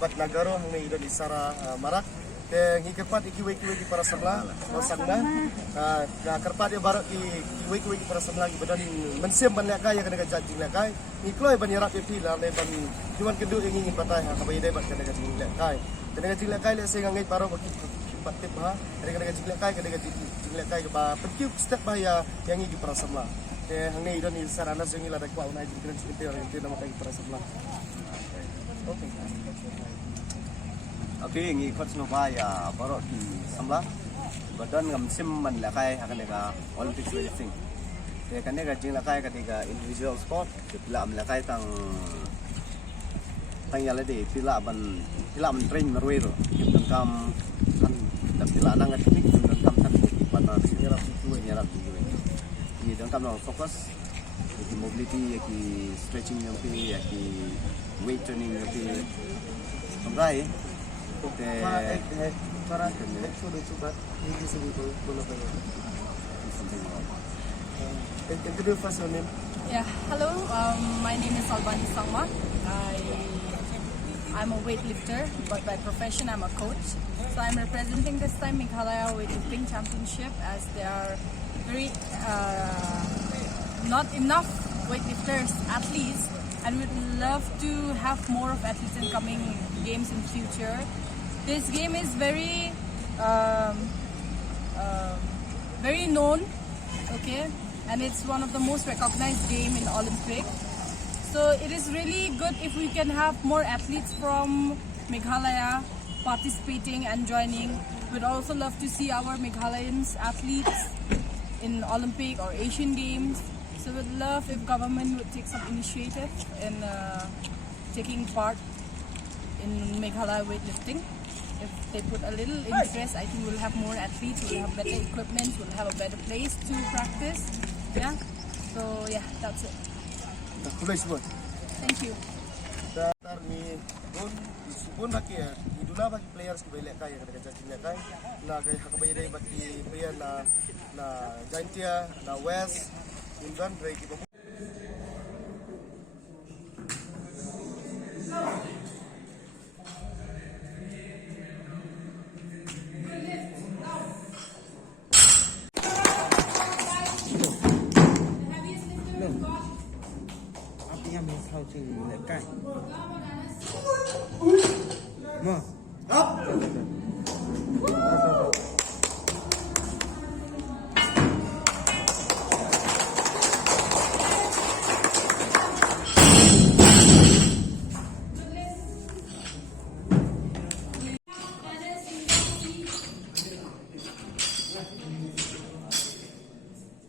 bat nagaro hangnei idon isara marak te ngikepat ikiwe para samla sangna na kerpat dia barak ikiwe para samla badan mynsiem ban lehkai ya kena jajing lehkai ikloi ban yarap pila le ban cuman kedu ingin patai ha kabai dai bat kena jajing lehkai le sing ngai baroh bat tip ha kena jajing lehkai ke ba pentiu step ba ya yang ngi para samla te hangnei idon isara na sing ila rekwa unai kena sekitar yang nama kai para samla. Oke, ini Khot sngewbha ya baroh di samla badan mynsiem man lehkai hakane ka Olympic weightlifting. Ya kane ka jing lehkai ketika individual sport pila lehkai tang yale de pila man train marwe ro kita kam kan pila nang teknik kita kam tan ki pada nyerap itu. Ini dan kam fokus ki mobility ki stretching yang pi ki weight training yang pi sampai para coba ini sebut bola introduce first your name. Yeah, hello. My name is samla. I'm a weightlifter, but by profession I'm a coach. So I'm representing this time Meghalaya weightlifting championship as there are very not enough weightlifters athletes, and we'd love to have more of athletes in coming games in future. This game is very very known, okay, and it's one of the most recognized game in Olympic. So it is really good if we can have more athletes from Meghalaya participating and joining. We'd also love to see our Meghalayan athletes in Olympic or Asian Games. So we'd love if government would take some initiative in taking part in Meghalaya weightlifting. If they put a little interest, I think we'll have more athletes, we'll have better equipment, we'll have a better place to practice. Yeah. So yeah, that's it. Thank you. Pun baki iduna baki players ki lehkai yang kena jajing lehkai na kai hakabai dai baki player na Jantia na West Indan break ki how to lehkai. Mo. Up.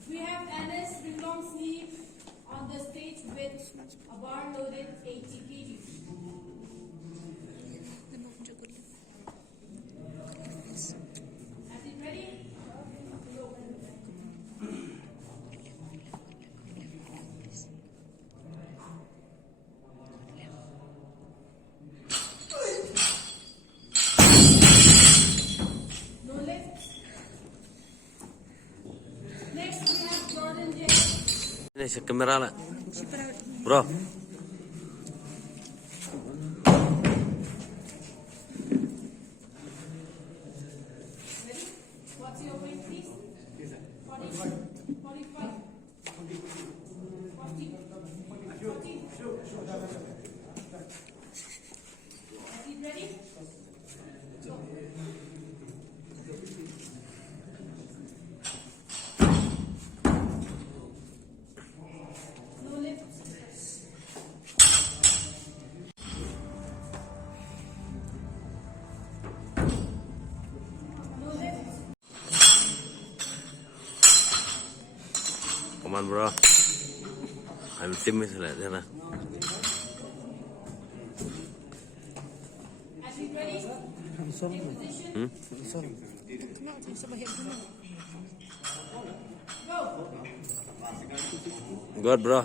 We have Anis with long sleeve on the stage with a bar loaded 80 kg. Is it ready? No lift. Next we have Jordan J. Ini si kamera lah, bro. Ready? What's your weight, please? 45. 45. 40. 40. Is it ready? No lift. No lift. Come on, bro. I'm timid lah, dia lah. As we ready? Take position. Go. Good, bro.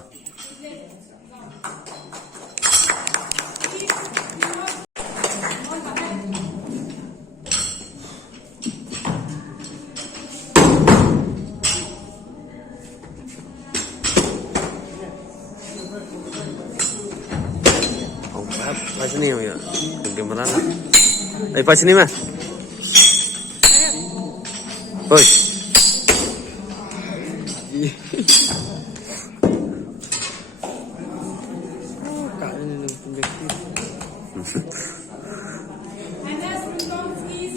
Oh, apa sini ya? Kamera. Pelan lah. Pas sini mah. Oi. Kak ini penjekit. And as response is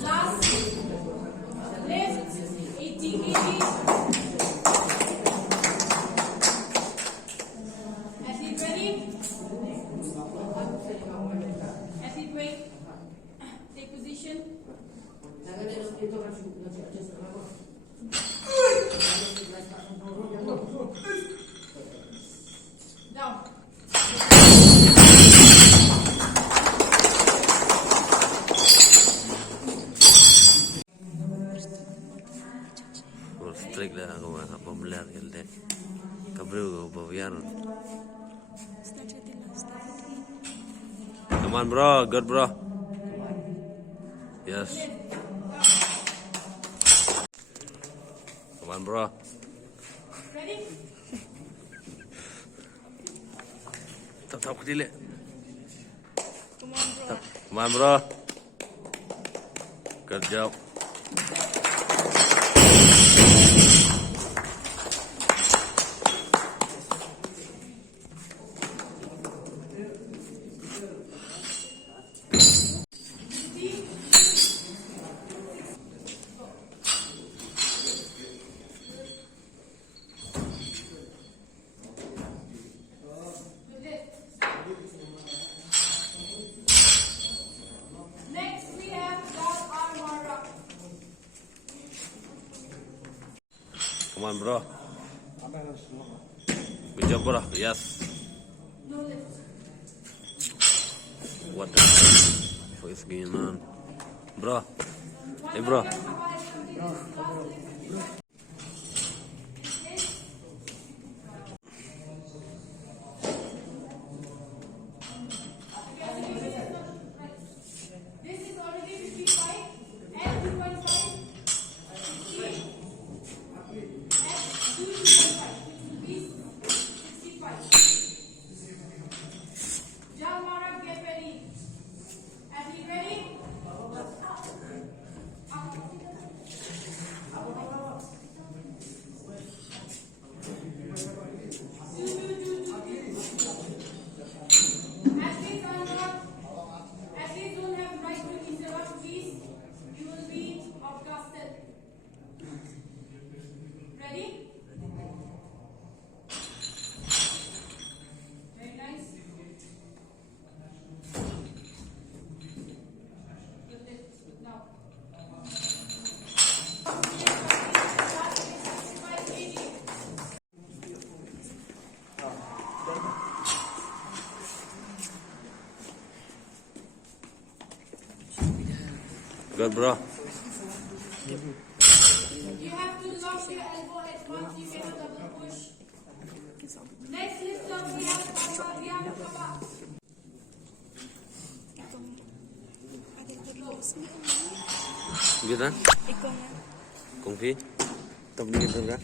last, left, 80, 80. Athlete ready? Athlete wait. Take position. Down. Strik dah aku masak pembelian gitu. Kabel bawian. Come on bro, good bro. Yes. Come on bro. Ready? Tetap kecil ya. Come on, bro. Come on bro. Good job. Next, we have down arm bar up. Come on bro. Good job bro. Yes. No lift. What the fuck is going on? Bro. Hey bro. This is already 55 and 2.5. And 2.5, which will be 65. Jamara, get ready. Athlete ready? Athletes are not. Athletes don't have right to interrupt, please. You will be outcasted. Ready? Very nice. Lift it now. 65, 80. Good bro. You have to lock your elbow at once. You cannot double push. Next lift up, we have kiba. Gitu kan? Kung Fi. Top dikit kan?